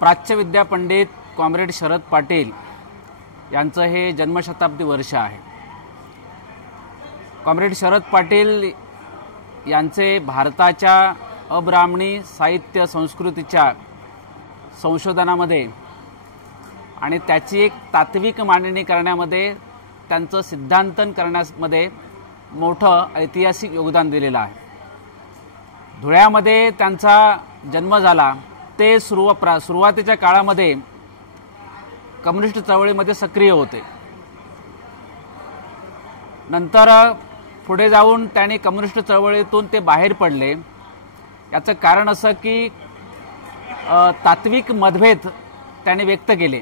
प्राच्य विद्या पंडित कॉम्रेड शरद पाटील यांचं हे जन्मशताब्दी वर्ष आहे। कॉम्रेड शरद पाटील यांचे भारताच्या अब्राह्मणी साहित्य संस्कृतीच्या संशोधनामध्ये आणि त्याची एक तात्विक मांडणी करण्यामध्ये त्यांचं सिद्धांतन करण्यामध्ये मोठं ऐतिहासिक योगदान दिलेलं आहे। धुळ्यामध्ये त्यांचा जन्म झाला ते सुरुवातीच्या काळामध्ये कम्युनिस्ट चळवळीमध्ये सक्रिय होते। नंतर पुढे जाऊन त्यांनी कम्युनिस्ट चळवळीतून ते बाहेर पडले। याचं कारण असं की तात्विक मतभेद त्यांनी व्यक्त केले।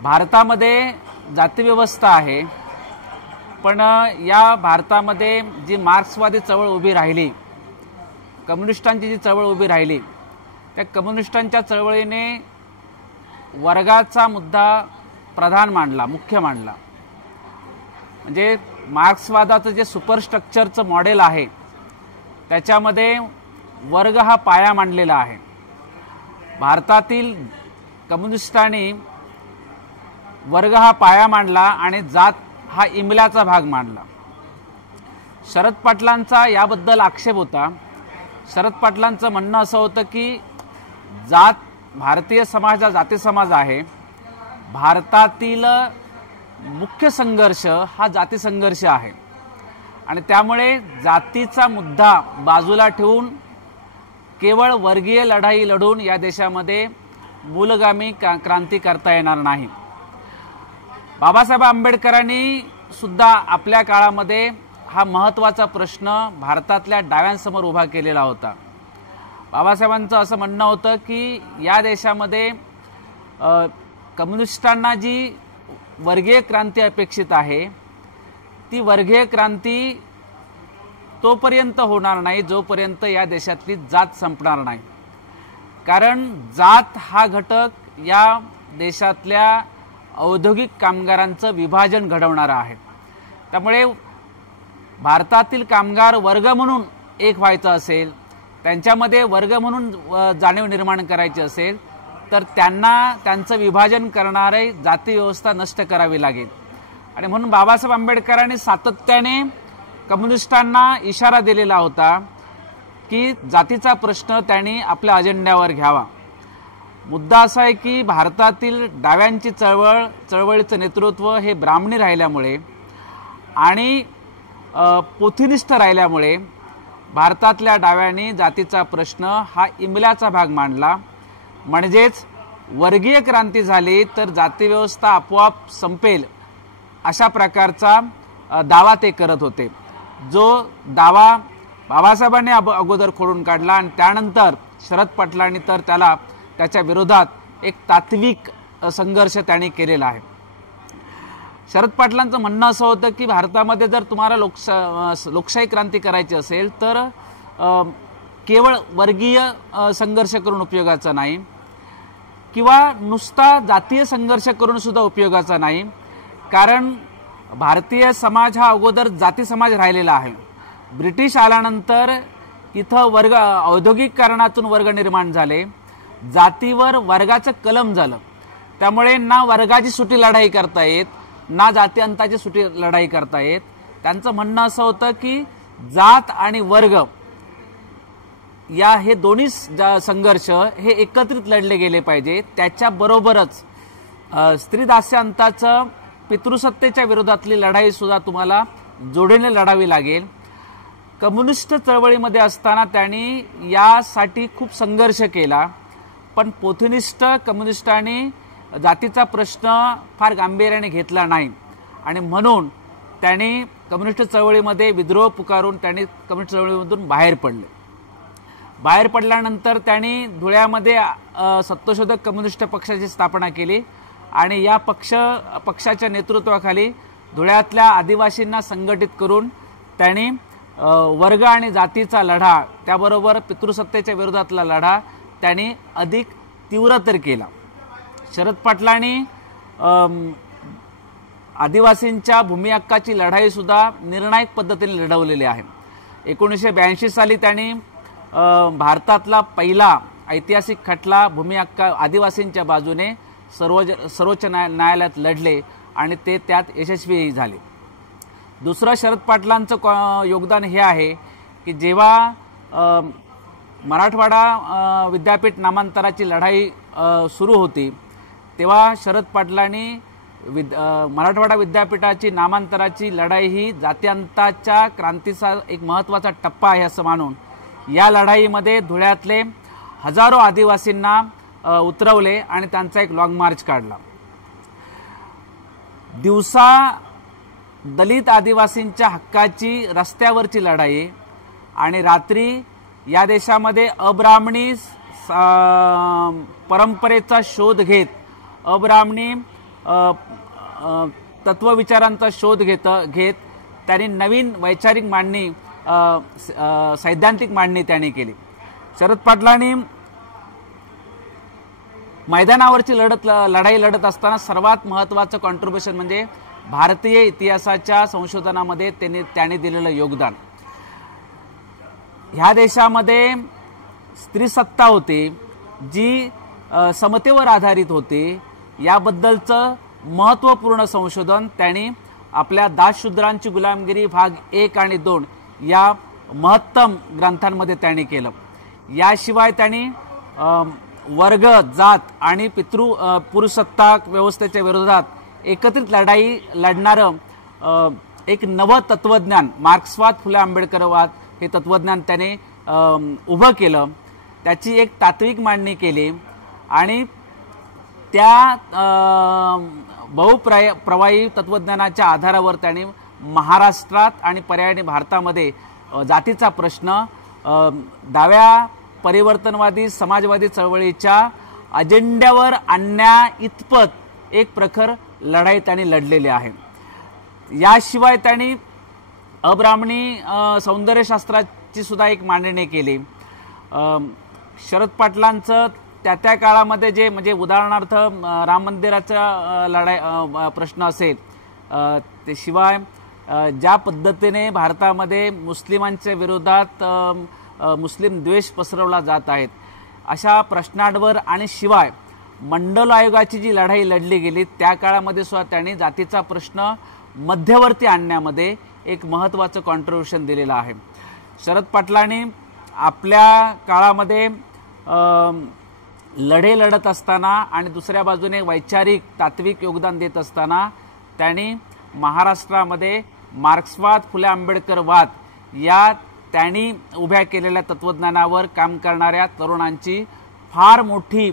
भारतामध्ये जातीव्यवस्था आहे, पण या भारतामध्ये जी मार्क्सवादी चळवळ उभी राहिली, कम्युनिस्टांची जी चळवळ उभी राहिली, त्या कम्युनिस्टांच्या चळवळीने वर्गाचा मुद्दा प्रधान मांडला, मुख्य मांडला। म्हणजे मार्क्सवादाचं जे सुपरस्ट्रक्चरचं मॉडेल आहे त्याच्यामध्ये वर्ग हा पाया मांडलेला आहे। भारतातील कम्युनिस्टांनी वर्ग हा पाया मांडला आणि जात हा इमल्याचा भाग मांडला। शरद पाटलांचा याबद्दल आक्षेप होता। शरद पाटलांचं म्हणणं असं होतं की जात भारतीय समाज हा जाती समाज आहे, भारतातील मुख्य संघर्ष हा जाती संघर्ष आहे आणि त्यामुळे जातीचा मुद्दा बाजूला ठेवून केवळ वर्गीय लढाई लढून या देशामध्ये मूलगामी क्रांती करता येणार नाही। बाबासाहेब आंबेडकरांनी सुद्धा आपल्या काळामध्ये हा महत्त्वाचा प्रश्न भारतातल्या डाव्यांसमोर उभा केलेला होता। बाबासाहेबांचं असं म्हणणं होतं की या देशामध्ये कम्युनिस्टांना जी वर्गीय क्रांती अपेक्षित आहे ती वर्गीय क्रांती तोपर्यंत होणार नाही जोपर्यंत या देशातली जात संपणार नाही। कारण जात हा घटक या देशातल्या औद्योगिक कामगारांचं विभाजन घडवणारा आहे। त्यामुळे भारतातील कामगार वर्ग म्हणून एक व्हायचं असेल, त्यांच्यामध्ये वर्ग म्हणून जाणीव निर्माण करायची असेल तर त्यांना त्यांचं विभाजन करणारी जाती व्यवस्था नष्ट करावी लागेल। आणि म्हणून बाबासाहेब आंबेडकरांनी सातत्याने कम्युनिस्टांना इशारा दिलेला होता की जातीचा प्रश्न त्यांनी आपल्या अजेंड्यावर घ्यावा। मुद्दा असा आहे की भारतातील डाव्यांची चळवळीचं नेतृत्व हे ब्राह्मणी राहिल्यामुळे आणि पोथिनिष्ठ राहिल्यामुळे भारतातल्या डाव्यांनी जातीचा प्रश्न हा इमल्याचा भाग मांडला। म्हणजेच वर्गीय क्रांती झाली तर जाती व्यवस्था आपोआप संपेल अशा प्रकारचा दावा ते करत होते, जो दावा बाबासाहेबांनी अगोदर खोडून काढला आणि त्यानंतर शरद पाटलांनी तर त्याच्या विरोधात एक तात्विक संघर्ष त्यांनी केलेला आहे। शरद पाटलांचं म्हणणं असं होतं की भारतामध्ये जर तुम्हाला लोकशाही क्रांती करायची असेल तर केवळ वर्गीय संघर्ष करून उपयोगाचा नाही किंवा नुसता जातीय संघर्ष करून सुद्धा उपयोगाचा नाही। कारण भारतीय समाज हा अगोदर जाती समाज राहिलेला आहे। ब्रिटिश आल्यानंतर इथं वर्ग औद्योगिकरणातून वर्ग निर्माण झाले, जातीवर वर्गाचं कलम झालं। त्यामुळे ना वर्गाची सुटी लढाई करता येत ना जाती अंताची सुटी लढाई करता येत। त्यांचं म्हणणं असं होतं की जात आणि वर्ग हे दोन्ही संघर्ष हे एकत्रित लढले गेले पाहिजे। त्याच्याबरोबरच स्त्रीदास्य अंताचं पितृसत्तेच्या विरोधातली लढाई सुद्धा तुम्हाला जोडीने लढावी लागेल। कम्युनिस्ट चळवळीमध्ये असताना त्यांनी यासाठी खूप संघर्ष केला, पण पोथिनिष्ठ कम्युनिस्टांनी जातीचा प्रश्न फार गांभीर्याने घेतला नाही आणि म्हणून त्यांनी कम्युनिस्ट चळवळीमध्ये विद्रोह पुकारून त्यांनी कम्युनिस्ट चळवळीमधून बाहेर पडले। बाहेर पडल्यानंतर त्यांनी धुळ्यामध्ये सत्यशोधक कम्युनिस्ट पक्षाची स्थापना केली आणि या पक्षाच्या नेतृत्वाखाली धुळ्यातल्या आदिवासींना संघटित करून त्यांनी वर्ग आणि जातीचा लढा त्याबरोबर पितृसत्तेच्या विरोधातला लढा त्यांनी अधिक तीव्र तर केला। शरद पाटलांनी आदिवासींच्या भूमी हक्काची लढाई सुद्धा निर्णायक पद्धतीने लढवलेली आहे। 1982 साली त्यांनी भारतातला पहिला ऐतिहासिक खटला भूमी हक्क आदिवासींच्या बाजूने सर्वोच्च न्यायालयात लढले आणि ते त्यात यशस्वी झाले. दुसरं शरद पाटलांचं योगदान हे आहे की जेव्हा मराठवाडा विद्यापीठ नामांतराची लढाई सुरू होती तेव्हा शरद पाटलांनी मराठवाडा विद्यापीठाची नामांतराची लढाई ही जात्यांताच्या क्रांतीचा एक महत्त्वाचा टप्पा आहे असं मानून या लढाईमध्ये धुळ्यातले हजारो आदिवासींना उतरवले आणि त्यांचा एक लॉंग मार्च काढला. दिवसा दलित आदिवासींच्या हक्काची रस्त्यावरची लढाई आणि रात्री या देशामध्ये अब्राह्मणी परंपरेचा शोध घेत अब्राह्मणी तत्वविचारांचा शोध घेत त्यांनी नवीन वैचारिक मांडणी सैद्धांतिक मांडणी त्यांनी केली. शरद पाटलांनी मैदानावरची लढाई लढत असताना सर्वात महत्त्वाचं कॉन्ट्रिब्युशन म्हणजे भारतीय इतिहासाच्या संशोधनामध्ये त्यांनी दिलेलं योगदान. ह्या देशामध्ये स्त्रीसत्ता होती जी समतेवर आधारित होती याबद्दलचं महत्त्वपूर्ण संशोधन त्यांनी आपल्या दासशूद्रांची गुलामगिरी भाग 1 आणि 2 या महत्तम ग्रंथांमध्ये त्यांनी केलं. याशिवाय त्यांनी वर्ग जात आणि पुरुषसत्ताक व्यवस्थेच्या विरोधात एकत्रित लढाई लढणारं एक नवं तत्वज्ञान मार्क्सवाद फुले आंबेडकरवाद हे तत्वज्ञान त्याने उभं केलं. त्याची एक तात्विक मांडणी केली आणि त्या बहुप्रवाही तत्वज्ञानाच्या आधारावर त्यांनी महाराष्ट्रात आणि पर्यायी भारतामध्ये जातीचा प्रश्न डाव्या परिवर्तनवादी समाजवादी चळवळीच्या अजेंड्यावर आणण्या इतपत एक प्रखर लढाई त्यांनी लढलेली आहे. याशिवाय त्यांनी अब्राह्मणी सौंदर्यशास्त्राची सुद्धा एक मांडणी केली. शरद पाटलांचं त्या काळामध्ये जे म्हणजे उदाहरणार्थ राम मंदिराचा लढाई प्रश्न असेल ते शिवाय ज्या पद्धतीने भारतामध्ये मुस्लिमांच्या विरोधात मुस्लिम द्वेष पसरवला जात आहेत अशा प्रश्नांवर आणि शिवाय मंडल आयोगाची जी लढाई लढली गेली त्या काळामध्ये सुद्धा त्यांनी जातीचा प्रश्न मध्यवर्ती आणण्यामध्ये एक महत्त्वाचं कॉन्ट्रिब्युशन दिलेलं आहे. शरद पाटलांनी आपल्या काळामध्ये लढे लढत असताना आणि दुसऱ्या बाजूने वैचारिक तात्विक योगदान देत असताना त्यांनी महाराष्ट्रामध्ये मार्क्सवाद फुले आंबेडकरवाद या त्यांनी उभ्या केलेल्या तत्वज्ञानावर काम करणाऱ्या तरुणांची फार मोठी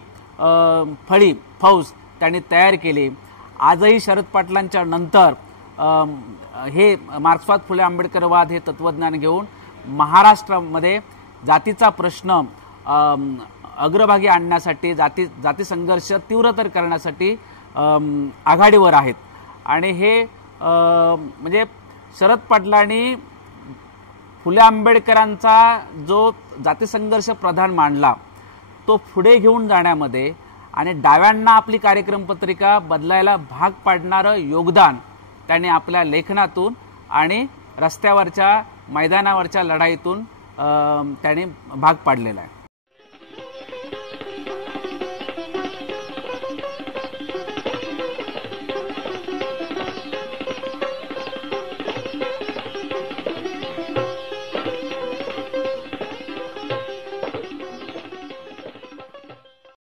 फौज त्यांनी तयार केली. आजही शरद पाटलांच्या नंतर हे मार्क्सवाद फुले आंबेडकरवाद हे तत्वज्ञान घेऊन महाराष्ट्रामध्ये जातीचा प्रश्न अग्रभागी आणण्यासाठी जाती संघर्ष तीव्रतर करण्यासाठी आघाडीवर आहेत. आणि हे म्हणजे शरद पाटलांनी फुले आंबेडकरांचा जो जातीसंघर्ष प्रधान मांडला तो पुढे घेऊन जाण्यामध्ये आणि डाव्यांना आपली कार्यक्रम पत्रिका बदलायला भाग पाडणारं योगदान त्यांनी आपल्या लेखनातून आणि रस्त्यावरच्या मैदानावरच्या लढाईतून त्यांनी भाग पाडलेला आहे.